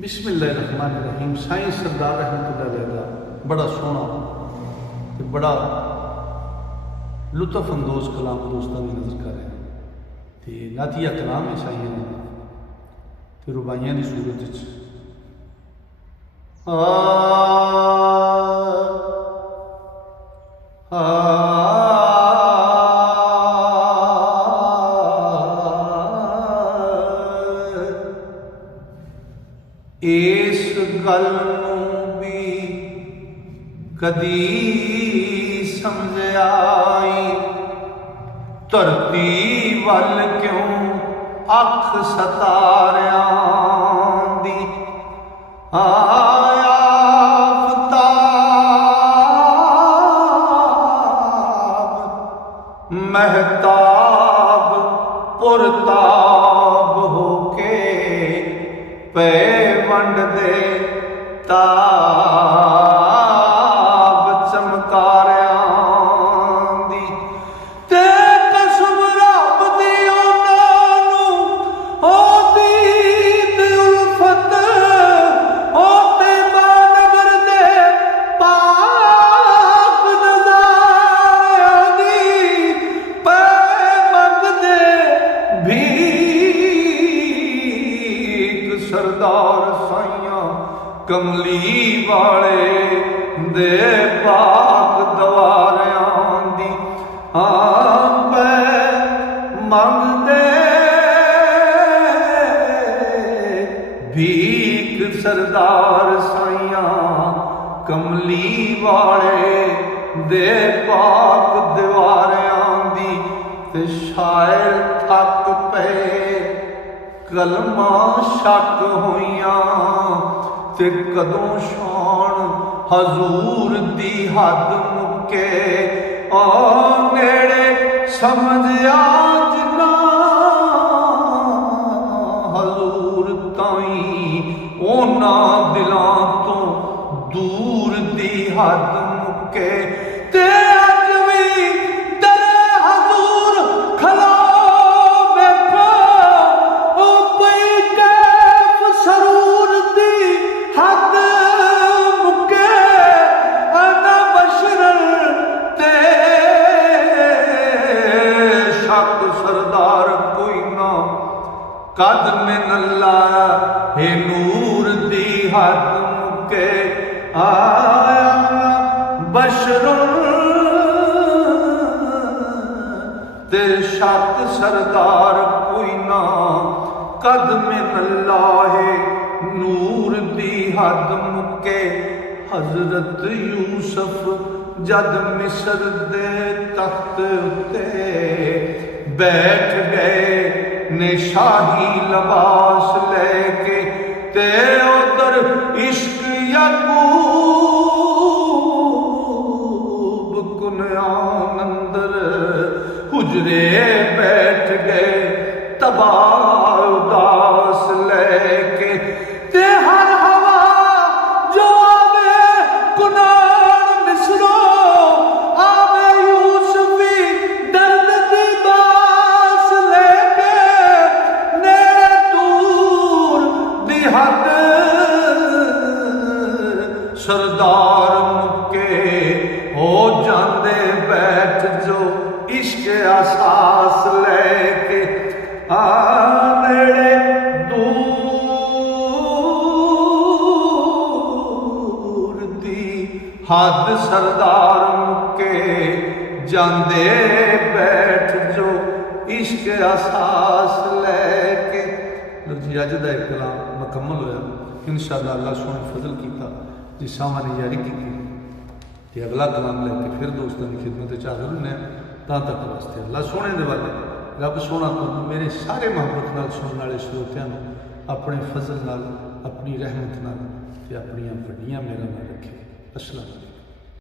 बिस्मिल्लाहिर्रहमानिर्रहीम। साईं सरदार रहमतुल्लाह अलैह दा बड़ा सोहना ते बड़ा लुत्फ अंदोज कलाम दोस्तों की नज़र कर रहे हैं। तो नातिया कलाम है साईं ने तो रुबाइयां की सूरत इस गल नूं भी कदी समझ आई, धरती वल क्यों अख सतारियां दी आफताब महताब पुरताब होके पे वंड दे ताब चमकारियां दी ते कसम रब दी उन्हां नूं होदी ते उल्फत होते बानगर दे पाक नज़ारियां दी पे मंगदे भीख सरदार साइयां कमली वाले दे पाक दवारियां दी पे मंगदे भीख सरदार साइयां कमली वाले दे पाक दवारियां दी। ते शायर थक पे कलमा शक होइयां ते कदों शान हजूर दी हद मुके नेड़े समझिया जिन्ना हजूर ताई उन्हां दिलां तो दूर दी हद मुके ते अज भी डरे हजूर खला वेखो ओ पई कैफ सरूर दी हद मुके अना बशरन ते शक सरदार कोई ना कद में नल्ला हे नूर दी हद मुके आया बशरुन ते शक सरदार कोई ना कद में नल्ला है नूर दी हद मुके। हजरत यूसुफ जद मिस्र दे तख्त उत्ते बैठ गए ने शाही लबास लेके ते उधर इश्क याकूब कुनयान अंदर हुजरे बैठ गए तबाह उदास लेके ते हर हवा जो आवे कुनान मिसरो आवे यूसुफी दर्द दी बास लेके नेड़े दूर दी हद सरदार मुके हो जांदे बैठ जो इश्क एहसास लेके नेड़े दूर दी हद सरदार मुके जांदे बैठ जो इश्क एहसास लेके। लो जी अज दा एक कलाम मुकम्मल होया। इंशाअल्लाह अल्लाह सोने फजल किया जी सामा ने यारी की ते अगला कलाम लेके फिर दोस्तों की खिदमत हाजिर होने तां तक वास्ते अल्लाह सोने दे वाले रब सोना तुहानू मेरे सारे मोहब्बत नाल सुनने वाले श्रोतियां नू अपने फजल नाल अपनी रहमत नाल ते अपनियां वड्डियां मेहरां नाल रखे। अस्सलाम।